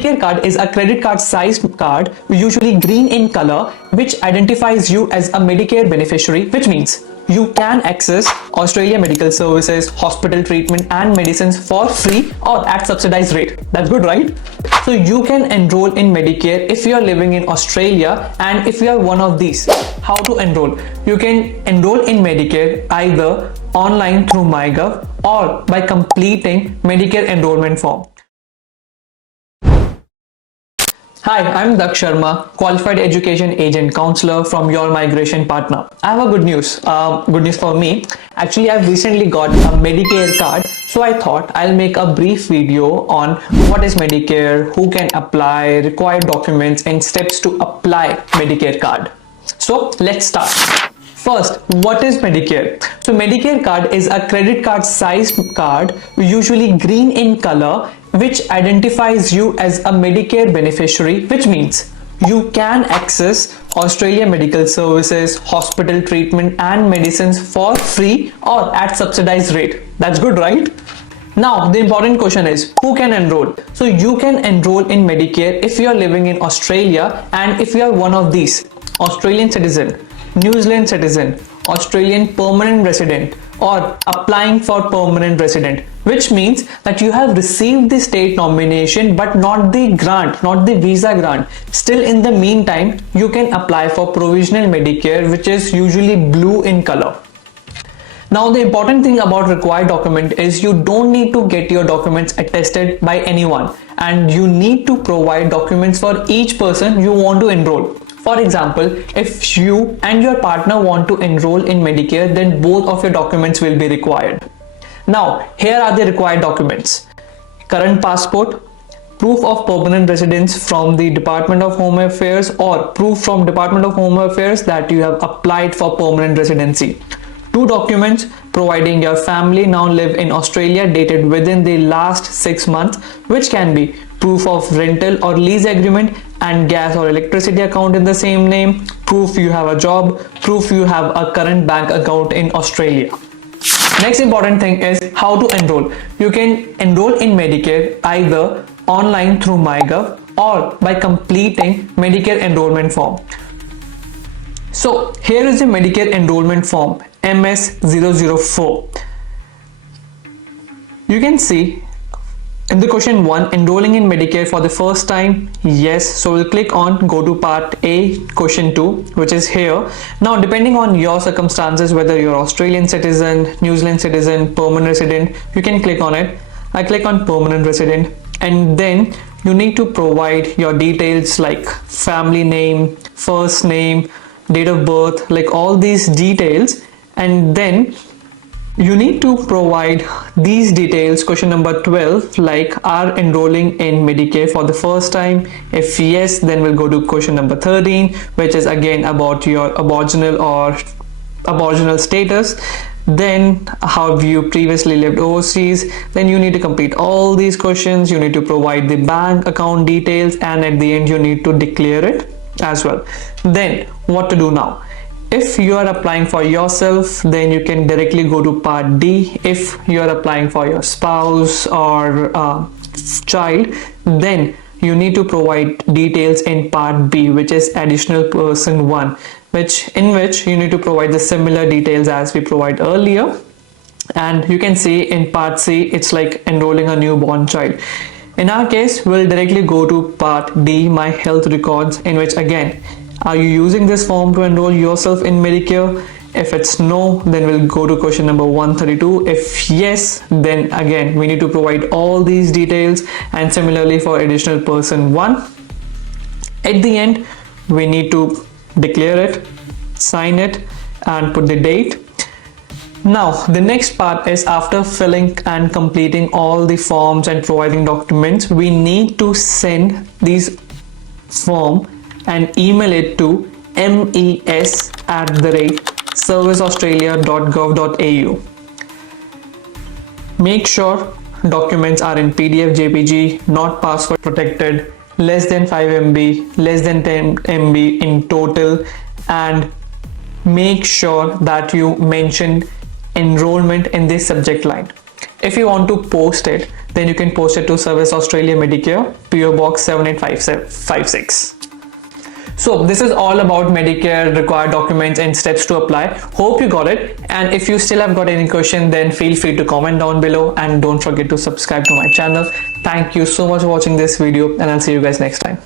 Medicare card is a credit card sized card, usually green in color, which identifies you as a Medicare beneficiary, which means you can access Australia medical services, hospital treatment and medicines for free or at subsidized rate. That's good, right? So you can enroll in Medicare if you are living in Australia and if you are one of these. How to enroll? You can enroll in Medicare either online through MyGov or by completing Medicare enrollment form. Hi, I'm Daksh Sharma, Qualified Education Agent Counselor from Your Migration Partner. I have a good news. Good news for me. Actually, I've recently got a Medicare card, so I thought I'll make a brief video on what is Medicare, who can apply, required documents, and steps to apply Medicare card. So let's start. First, what is Medicare? So Medicare card is a credit card sized card, usually green in color, which identifies you as a Medicare beneficiary, which means you can access Australia medical services, hospital treatment and medicines for free or at subsidized rate. That's good, right? Now, the important question is, who can enroll? So you can enroll in Medicare if you are living in Australia and if you are one of these: Australian citizen, New Zealand citizen, Australian permanent resident, or applying for permanent resident, which means that you have received the state nomination but not the grant, not the visa grant. Still, in the meantime, you can apply for provisional Medicare, which is usually blue in color. Now, the important thing about required document is you don't need to get your documents attested by anyone, and you need to provide documents for each person you want to enroll. For example, if you and your partner want to enroll in Medicare, then both of your documents will be required. Now, here are the required documents: current passport, proof of permanent residence from the Department of Home Affairs or proof from Department of Home Affairs that you have applied for permanent residency. Two documents providing your family now live in Australia dated within the last 6 months, which can be proof of rental or lease agreement and gas or electricity account in the same name, proof you have a job, proof you have a current bank account in Australia. Next important thing is how to enroll. You can enroll in Medicare either online through MyGov or by completing Medicare enrollment form. So here is the Medicare enrollment form MS004. You can see in the question 1, enrolling in Medicare for the first time, yes. So we'll click on go to part A, question 2, which is here. Now, depending on your circumstances, whether you're Australian citizen, New Zealand citizen, permanent resident, you can click on it. I click on permanent resident, and then you need to provide your details like family name, first name, date of birth, like all these details, and then you need to provide these details. Question number 12, like, are enrolling in Medicare for the first time? If yes, then we'll go to question number 13, which is again about your Aboriginal or Aboriginal status. Then have you previously lived overseas? Then you need to complete all these questions. You need to provide the bank account details, and at the end you need to declare it as well. Then what to do now? If you are applying for yourself, then you can directly go to part D. If you are applying for your spouse or child, then you need to provide details in part B, which is additional person 1, in which you need to provide the similar details as we provide earlier. And you can see in part C, it's like enrolling a newborn child. In our case, we'll directly go to part D, my health records, in which again, are you using this form to enroll yourself in Medicare? If it's no, then we'll go to question number 132. If yes, then again we need to provide all these details, and similarly for additional person 1. At the end, we need to declare it, sign it, and put the date. Now, the next part is after filling and completing all the forms and providing documents, we need to send these form and email it to mes@serviceaustralia.gov.au. Make sure documents are in PDF JPG, not password protected, less than 5 MB, less than 10 MB in total, and make sure that you mention enrollment in this subject line. If you want to post it, then you can post it to Service Australia Medicare, PO Box 7856. So this is all about Medicare required documents and steps to apply. Hope you got it. And if you still have got any question, then feel free to comment down below, and don't forget to subscribe to my channel. Thank you so much for watching this video, and I'll see you guys next time.